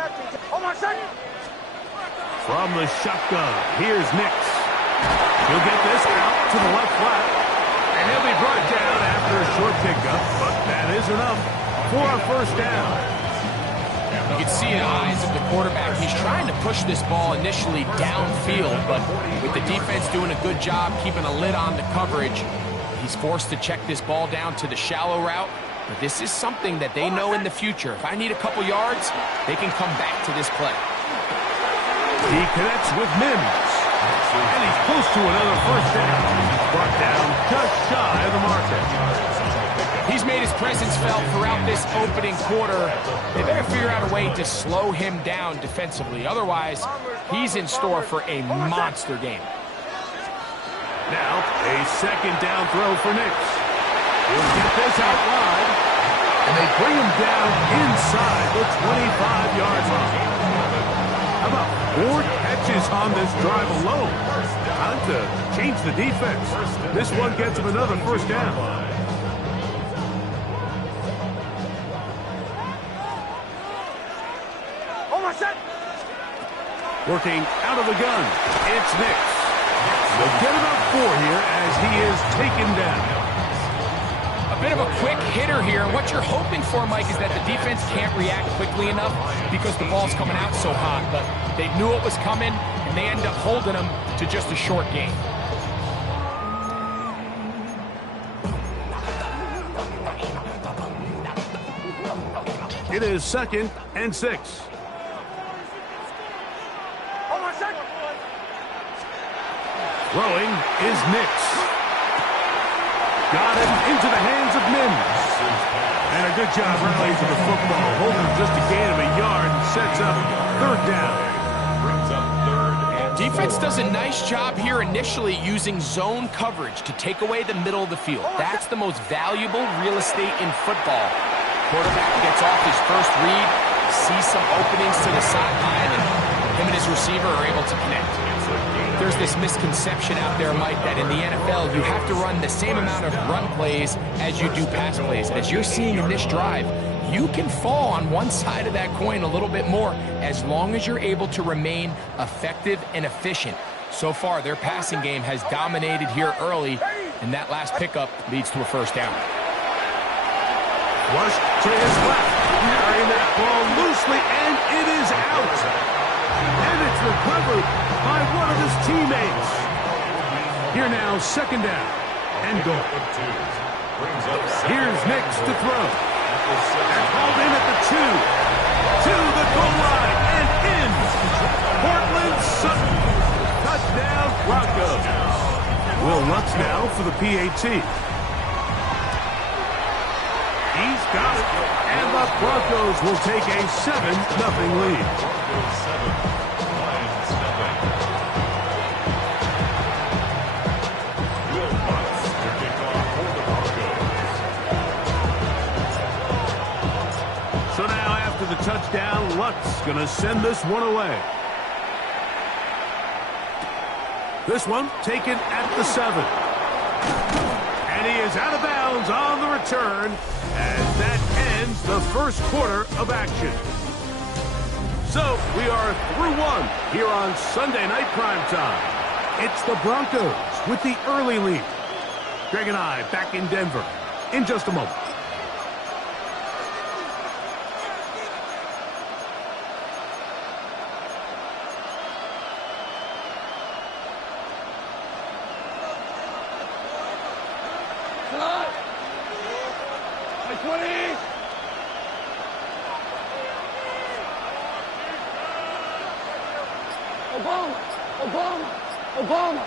From the shotgun, here's Nix. He'll get this out to the left flat. And he'll be brought down after a short pickup. But that is enough for a 1st down. You can see in the eyes of the quarterback, he's trying to push this ball initially downfield, but with the defense doing a good job keeping a lid on the coverage, he's forced to check this ball down to the shallow route. But this is something that they know in the future. If I need a couple yards, they can come back to this play. He connects with Mims. And he's close to another 1st down. Brought down just shy of the marker. He's made his presence felt throughout this opening quarter. They better figure out a way to slow him down defensively. Otherwise, he's in store for a monster game. Now, a 2nd down throw for Nix. He'll get this out wide. And they bring him down inside the 25-yard line. How about 4 catches on this drive alone? Time to change the defense. This one gets him another 1st down. Working out of the gun, it's Nix. They'll get about 4 here as he is taken down. A bit of a quick hitter here. What you're hoping for, Mike, is that the defense can't react quickly enough because the ball's coming out so hot. But they knew it was coming, and they end up holding them to just a short gain. It is 2nd and 6. Throwing is Nix. Got him into the hands of Mims. And a good job rallying to the football. Holding just a gain of a yard and sets up 3rd down. Brings up 3rd and Defense does a nice job here initially using zone coverage to take away the middle of the field. That's the most valuable real estate in football. Quarterback gets off his first read, sees some openings to the sideline, and him and his receiver are able to connect. There's this misconception out there, Mike, that in the NFL, you have to run the same amount of run plays as you do pass plays. As you're seeing in this drive, you can fall on one side of that coin a little bit more as long as you're able to remain effective and efficient. So far, their passing game has dominated here early, and that last pickup leads to a 1st down. Rush to his left, carrying that ball loosely, and it is out. And it's recovered by one of his teammates. Here now, 2nd down and goal. Here's Nix to throw. They're called in at the 2. To the goal line and in. Portland Sutton. Touchdown Broncos. Will Lutz now for the PAT. He's got it. And the Broncos will take a 7-0 lead. Broncos 7, Lions nothing. Will Lutz to kick off for the Broncos. So now after the touchdown, Lutz going to send this one away. This one taken at the 7. And he is out of bounds on the return as that ends the first quarter of action. So we are through one here on Sunday Night Primetime. It's the Broncos with the early lead. Greg and I back in Denver in just a moment. Obama.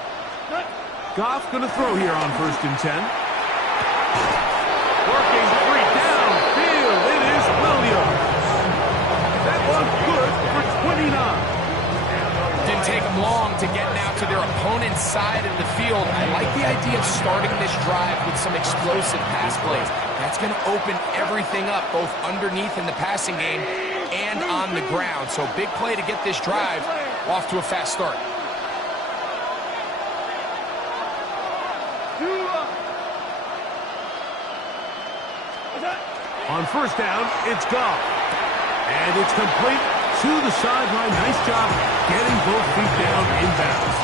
Goff going to throw here on 1st and 10. Working free downfield. It is Williams. That one good for 29. Didn't take them long to get out to their opponent's side of the field. I like the idea of starting this drive with some explosive pass plays. That's going to open everything up, both underneath in the passing game and on the ground. So big play to get this drive off to a fast start. On 1st down, it's Goff. And it's complete to the sideline. Nice job getting both feet down in bounds.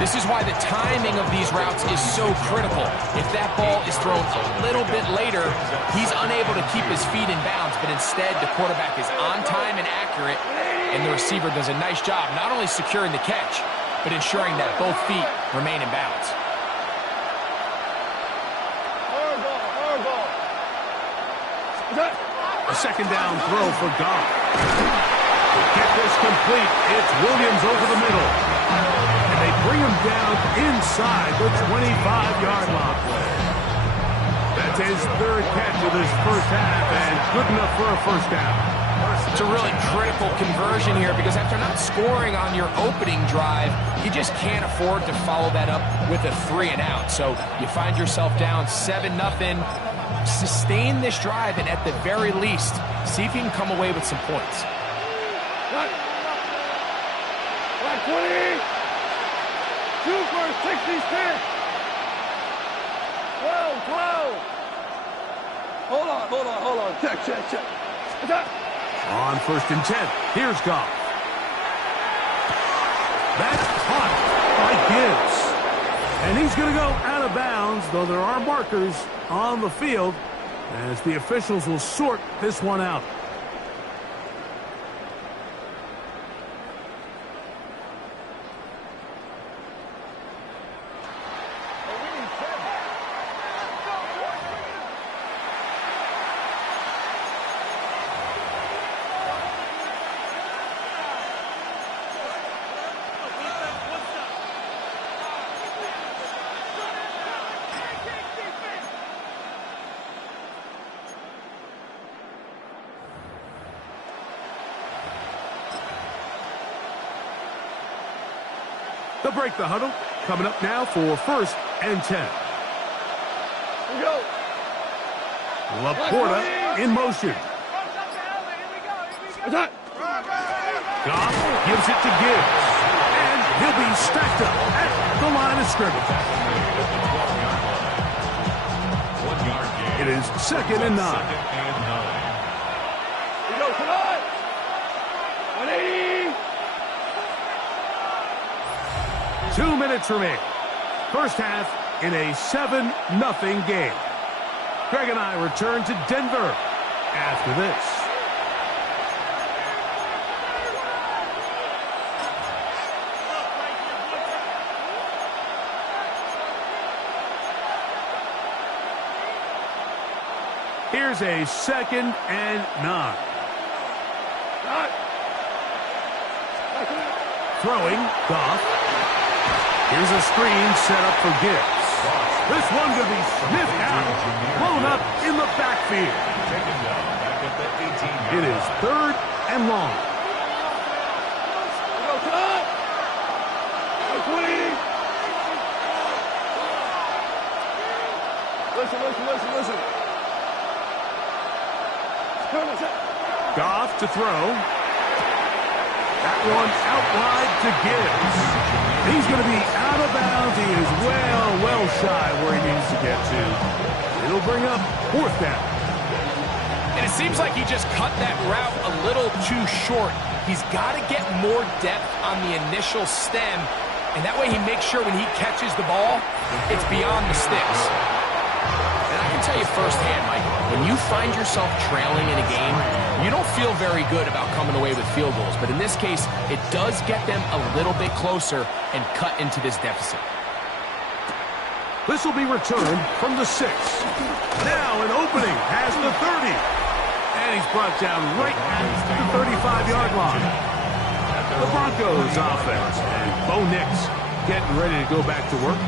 This is why the timing of these routes is so critical. If that ball is thrown a little bit later, he's unable to keep his feet in bounds, but instead the quarterback is on time and accurate, and the receiver does a nice job not only securing the catch, but ensuring that both feet remain in bounds. A 2nd down throw for Goff. Get this complete. It's Williams over the middle. And they bring him down inside the 25-yard line. That's his 3rd catch of this first half, and good enough for a 1st down. It's a really critical conversion here because after not scoring on your opening drive, you just can't afford to follow that up with a 3-and-out. So you find yourself down 7-0. Sustain this drive, and at the very least, see if you can come away with some points. Black 20. 2 for 66. 12. Hold on. Check. On 1st and 10, here's Goff. That's caught by Gibbs. And he's going to go out of bounds, though there are markers on the field as the officials will sort this one out. They'll break the huddle. Coming up now for 1st and 10. Here we go. Laporta in motion. Goff gives it to Gibbs. And he'll be stacked up at the line of scrimmage. It is 2nd and 9. Here we go. Come on. 180. 2 minutes remaining. First half in a 7-0 game. Greg and I return to Denver after this. Here's a 2nd and 9. Throwing, Goff. Here's a screen set up for Gibbs. This one going to be sniffed out, blown up in the backfield. Taken down back at the 18-yard It is 3rd and long. Listen. Goff to throw. That one out wide to Gibbs. He's going to be out of bounds. He is well shy where he needs to get to. It'll bring up 4th down. And it seems like he just cut that route a little too short. He's got to get more depth on the initial stem, and that way he makes sure when he catches the ball, it's beyond the sticks. And I can tell you firsthand, Mike, when you find yourself trailing in a game, you don't feel very good about coming away with field goals. But in this case, it does get them a little bit closer and cut into this deficit. This will be returned from the 6. Now an opening has the 30. And he's brought down right at the 35-yard line. The Broncos offense. And Bo Nix getting ready to go back to work.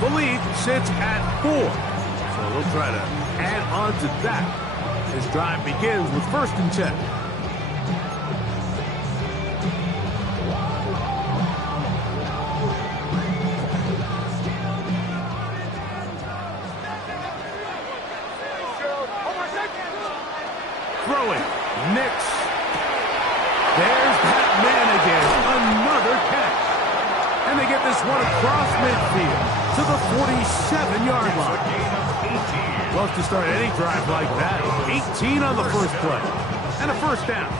The lead sits at 4. So they'll try to add on to that. This drive begins with 1st and 10. Throwing. Nix. There's that man again. Another catch. And they get this one across midfield to the 47-yard line. Love to start any drive like that. 18 on the first play. And a 1st down.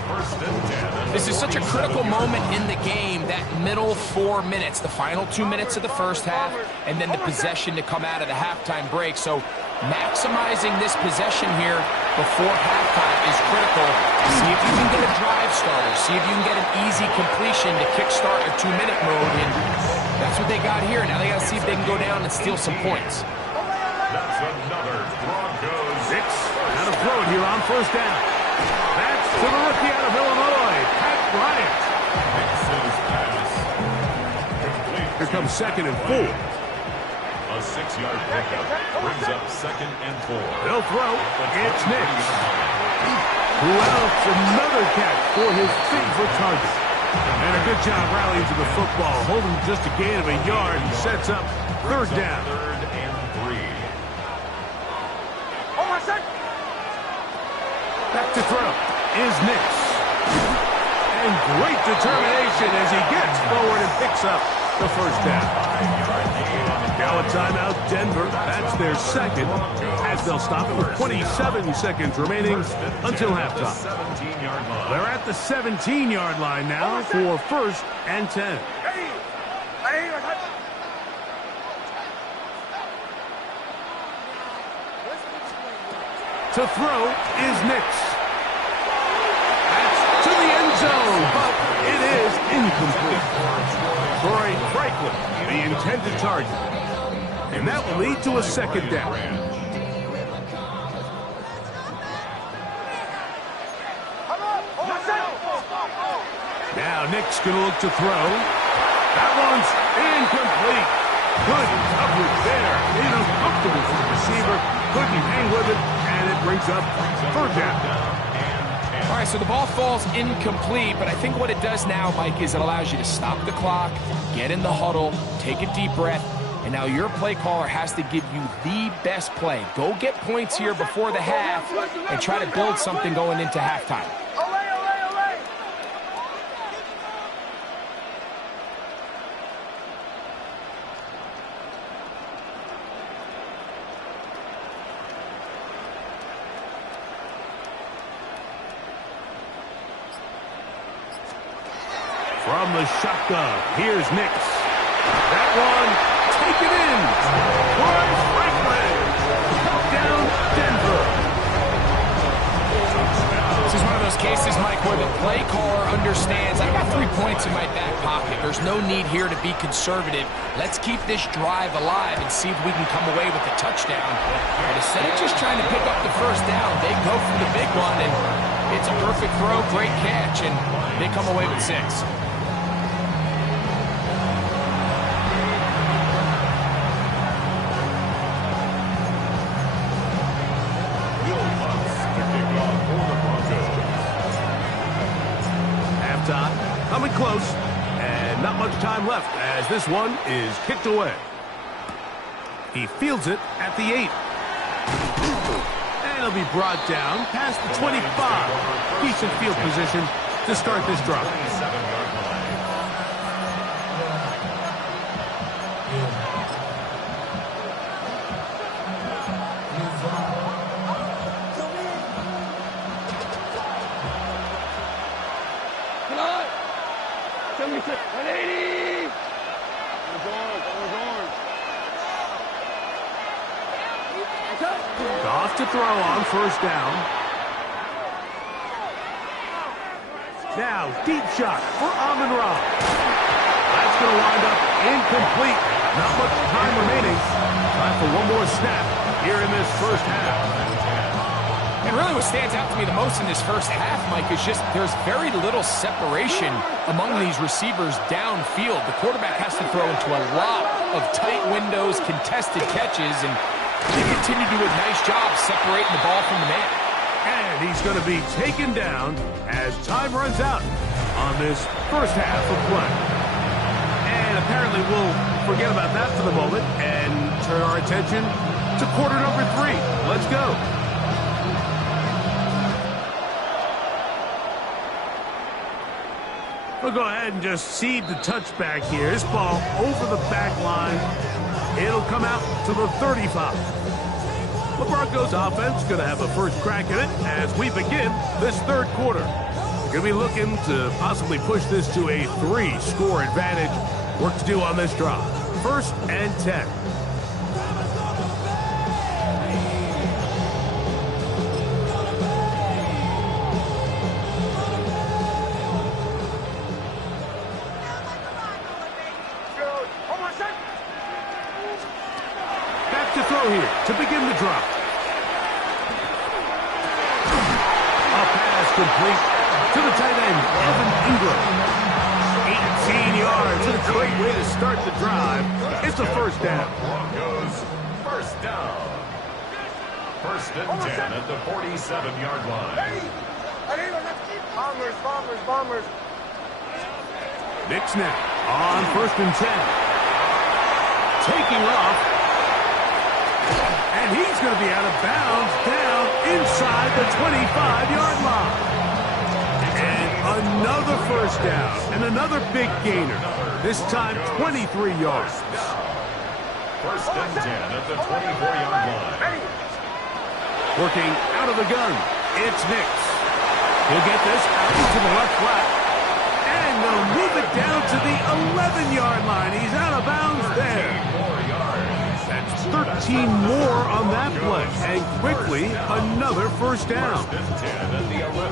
This is such a critical moment in the game, that middle 4 minutes, the final 2 minutes of the first half, and then the possession to come out of the halftime break. So maximizing this possession here before halftime is critical. See if you can get a drive starter. See if you can get an easy completion to kickstart a 2-minute mode. And that's what they got here. Now they got to see if they can go down and steal some points. That's another Broncos. 6. Now to throw it here on 1st down. That's to the rookie out of Illinois, Pat Bryant. Nix's pass. Complete. Here comes 2nd and 4. A 6-yard pickup brings up 2nd and 4. They'll throw. It's Nix. Who else? Another catch for his favorite target. And a good job rallying to the football, holding just a gain of a yard and sets up 3rd down. 3rd and 3. Back to throw is Nix. And great determination as he gets forward and picks up the 1st down. Now a timeout, Denver. That's their 2nd, as they'll stop it with 27 seconds remaining until halftime. They're at the 17-yard line now for 1st and 10. To throw is Nix. That's to the end zone, but it is incomplete. Troy Franklin, the intended target. And that will lead to a 2nd down. Now Nick's going to look to throw. That one's incomplete. Good coverage there. Uncomfortable for the receiver. Couldn't hang with it, and it brings up 3rd down. All right, so the ball falls incomplete, but I think what it does now, Mike, is it allows you to stop the clock, get in the huddle, take a deep breath, and now your play caller has to give you the best play. Go get points here before the half and try to build something going into halftime. From the shotgun, here's Nix. That one, taken in. Troy Franklin. Touchdown, Denver. This is one of those cases, Mike, where the play caller understands, I got 3 points in my back pocket. There's no need here to be conservative. Let's keep this drive alive and see if we can come away with a touchdown. But instead of just trying to pick up the first down, they go for the big one, and it's a perfect throw, great catch, and they come away with 6. Coming close, and not much time left as this one is kicked away. He fields it at the 8. And he'll be brought down past the 25. Decent field position to start this drive. Off to throw on first down. Now, deep shot for Amon-Ra. That's going to wind up incomplete. Not much time remaining. Time for one more snap here in this first half. And really what stands out to me the most in this first half, Mike, is just there's very little separation among these receivers downfield. The quarterback has to throw into a lot of tight windows, contested catches, and they continue to do a nice job separating the ball from the man. And he's going to be taken down as time runs out on this first half of play. And apparently we'll forget about that for the moment and turn our attention to quarter number 3. Let's go. We'll go ahead and just seed the touchback here. This ball over the back line. It'll come out to the 35. The Broncos offense going to have a first crack at it as we begin this third quarter. We're going to be looking to possibly push this to a 3-score advantage. Work to do on this drive. 1st and 10. To throw here to begin the drop. A pass complete to the tight end, Evan Ingram. 18 yards. A great way to start the drive. It's a first down. Broncos first down. 1st and 10 at the 47-yard line. Bombers. Nick snap on 1st and 10. Taking off. And he's going to be out of bounds down inside the 25-yard line. And another first down and another big gainer. This time 23 yards. 1st and 10 at the 24-yard line. Working out of the gun. It's Nix. He'll get this out to the left flat. And they'll move it down to the 11-yard line. He's out of bounds there. 13 more on that play, and quickly another first down.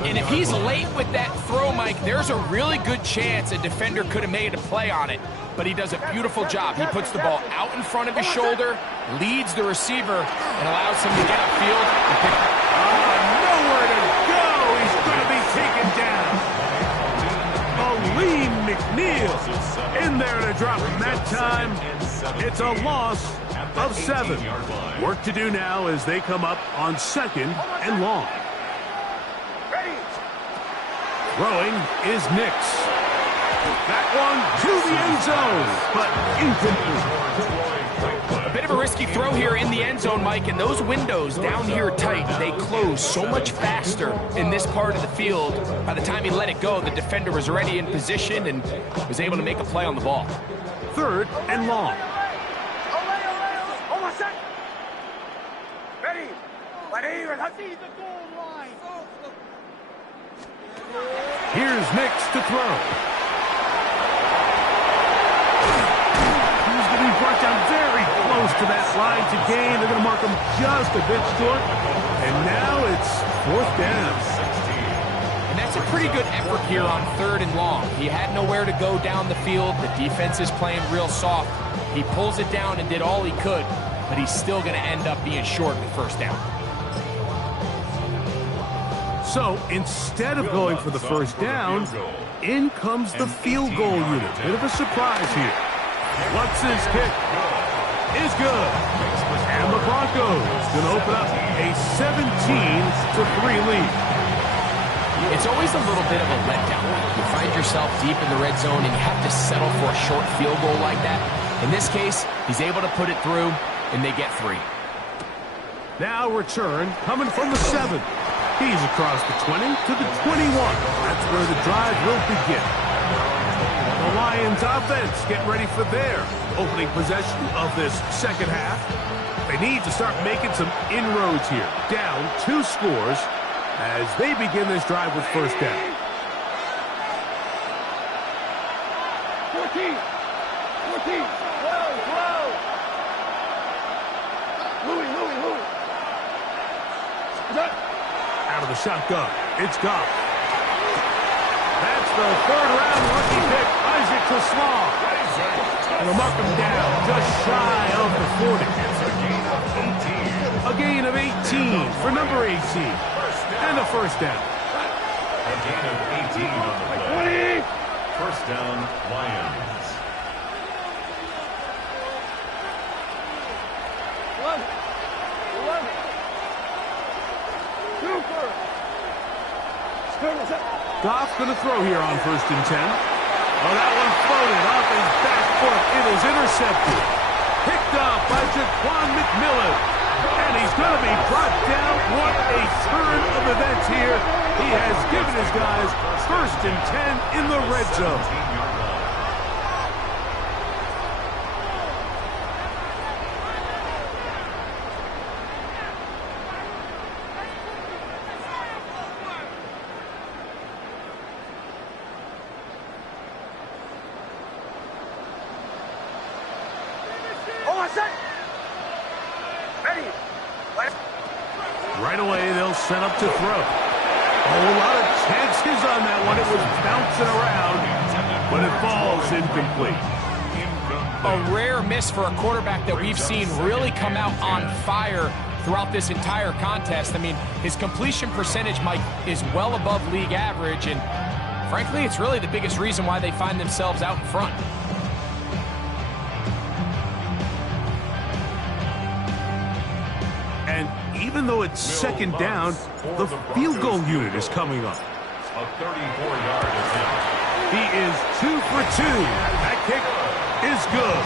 And if he's late with that throw, Mike, there's a really good chance a defender could have made a play on it, but he does a beautiful job. He puts the ball out in front of his shoulder, leads the receiver, and allows him to get upfield and pick up. Nowhere to go. He's going to be taken down. Aleem McNeil in there to drop him that time. It's a loss of 7. Work to do now as they come up on 2nd and long. Throwing is Nix. That one to the end zone, but incomplete. A bit of a risky throw here in the end zone, Mike, and those windows down here tight, they close so much faster in this part of the field. By the time he let it go, the defender was already in position and was able to make a play on the ball. 3rd and long. Here's Nix to throw. He's going to be brought down very close to that line to gain. They're going to mark him just a bit short. And now it's 4th down. And that's That's a pretty good effort here on 3rd and long. He had nowhere to go down the field. The defense is playing real soft. He pulls it down and did all he could, but he's still going to end up being short of the 1st down. So instead of going for the 1st down, in comes the field goal unit. Bit of a surprise here. Lutz's kick is good. And the Broncos going to open up a 17-3 lead. It's always a little bit of a letdown. You find yourself deep in the red zone and you have to settle for a short field goal like that. In this case, he's able to put it through, and they get 3. Now return coming from the 7. He's across the 20 to the 21. That's where the drive will begin. The Lions offense getting ready for their opening possession of this 2nd half. They need to start making some inroads here. Down 2 scores as they begin this drive with 1st down. 14. Louis. Out of the shotgun, it's Goff. That's the 3rd-round rookie pick, Isaac TeSlaa. And they'll mark him down just shy of the 40. A gain of 18 for number 18. And a 1st down. A gain of 18 on the play. 1st down, Lions. 11. Super. Goff going to throw here on 1st and 10. Oh, that one floated off his back foot. It is intercepted. Picked up by Jaquan McMillan. And he's going to be brought down. What a turn of events here. He has given his guys 1st and 10 in the red zone. Right away, they'll set up to throw. Oh, a lot of chances on that one. It was bouncing around, but it falls incomplete. A rare miss for a quarterback that we've seen really come out on fire throughout this entire contest. I mean, his completion percentage, Mike, is well above league average, and frankly, it's really the biggest reason why they find themselves out in front. And even though it's 2nd down, the field goal unit is coming up. A 34-yard attempt. He is 2 for 2. That kick is good.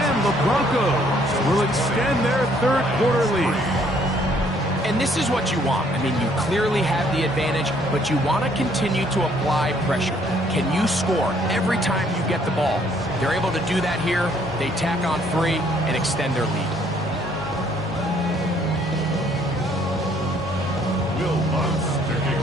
And the Broncos will extend their 3rd quarter lead. And this is what you want. I mean, you clearly have the advantage, but you want to continue to apply pressure. Can you score every time you get the ball? They're able to do that here. They tack on 3 and extend their lead. Will Lutz to kick